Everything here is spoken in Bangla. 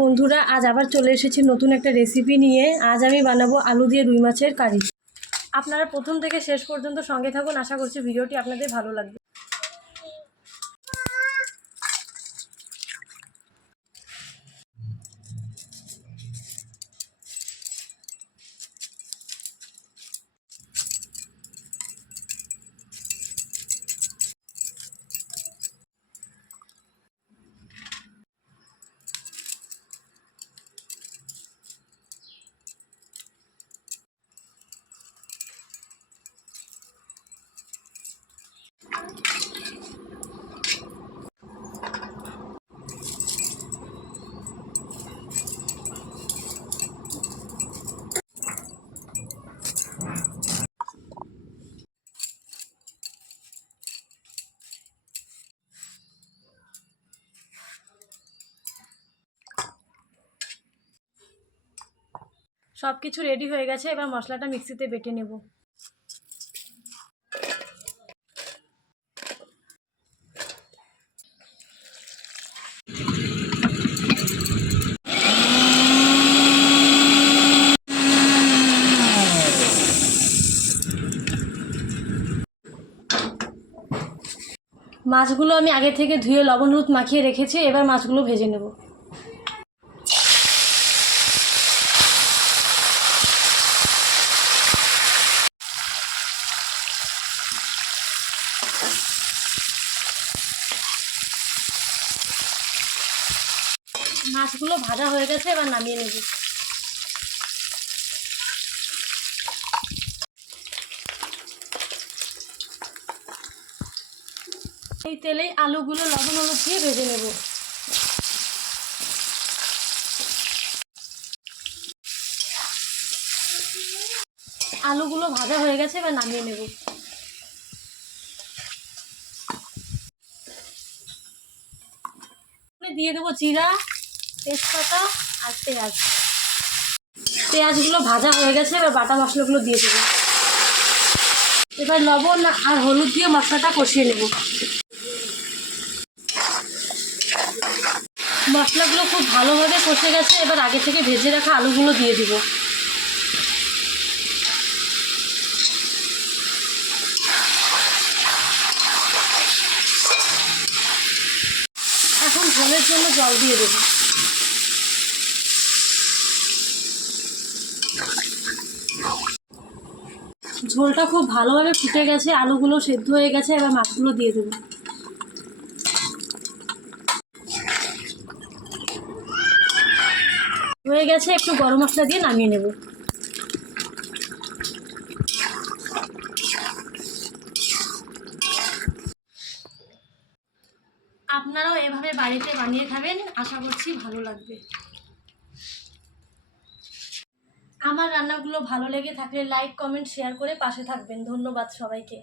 বন্ধুরা, আজ আবার চলে এসেছি নতুন একটা রেসিপি নিয়ে। আজ আমি বানাবো আলু দিয়ে রুই মাছের কারি। আপনারা প্রথম থেকে শেষ পর্যন্ত সঙ্গে থাকুন, আশা করছি ভিডিওটি আপনাদের ভালো লাগবে। সব কিছু রেডি হয়ে গেছে, এবার মশলাটা মিক্সিতে বেটে নেব। মাছগুলো আমি আগে থেকে ধুয়ে লবণ হলুদ মাখিয়ে রেখেছি, এবার মাছগুলো ভেজে নেব। মাছগুলো ভাজা হয়ে গেছে, এবার নামিয়ে নেব। এই তেলেই আলুগুলো লবণ হলুদ দিয়ে ভেজে নেব। আলুগুলো ভাজা হয়ে গেছে, এবার নামিয়ে নেব। দিয়ে দেবো জিরা, তেজপাতা আর পেঁয়াজ। পেঁয়াজগুলো ভাজা হয়ে গেছে, এবার বাটা মশলাগুলো দিয়ে দেবো। এবার লবণ আর হলুদ দিয়ে মশলাটা কষিয়ে নেব। মশলাগুলো খুব ভালোভাবে কষে গেছে, এবার আগে থেকে ভেজে রাখা আলুগুলো দিয়ে দিব। এখন ঝোলের জন্য জল দিয়ে দেব। ঝোলটা খুব ভালোভাবে ফুটে গেছে, আলুগুলো সেদ্ধ হয়ে গেছে, এবার মাছগুলো দিয়ে দেব। হয়ে গেছে, একটু গরম মশলা দিয়ে নামিয়ে নেব। আপনারাও এভাবে বাড়িতে বানিয়ে খাবেন, আশা করছি ভালো লাগবে। আমার রান্নাগুলো ভালো লেগে থাকলে লাইক, কমেন্ট, শেয়ার করে পাশে থাকবেন। ধন্যবাদ সবাইকে।